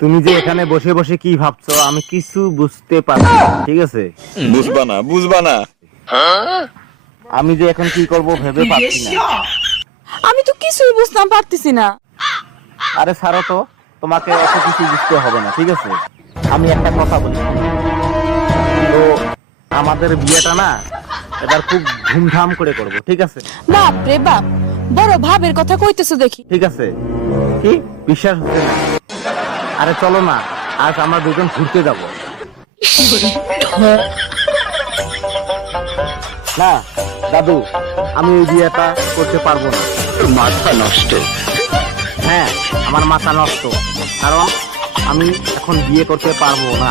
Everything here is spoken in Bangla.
তুমি যে এখানে বসে বসে কি ভাবছো আমি কিছু বুঝতে পারছি না, ঠিক আছে? বুঝবা না আমি যে এখন কি করব ভেবে পাচ্ছি না। আমি তো কিছুই বুঝতাম পারতেছি না। আরে ছাড়ো তো, তোমাকে এত কিছু বুঝতে হবে না, ঠিক আছে? আমি একটা কথা বলি, তো আমাদের বিয়েটা না এবার খুব ধুমধাম করে করব, ঠিক আছে? বাপ রে বাপ, বড় ভাবের কথা কইতেছো দেখি। ঠিক আছে? কি বিশ্বাস হচ্ছে না? আরে চলো না, আজ আমরা দুজন ঘুরতে যাব। না দাদু, আমি এই বিয়েটা করতে পারবো না। মাথা নষ্ট। হ্যাঁ, আমার মাথা নষ্ট, কারণ আমি এখন বিয়ে করতে পারবো না।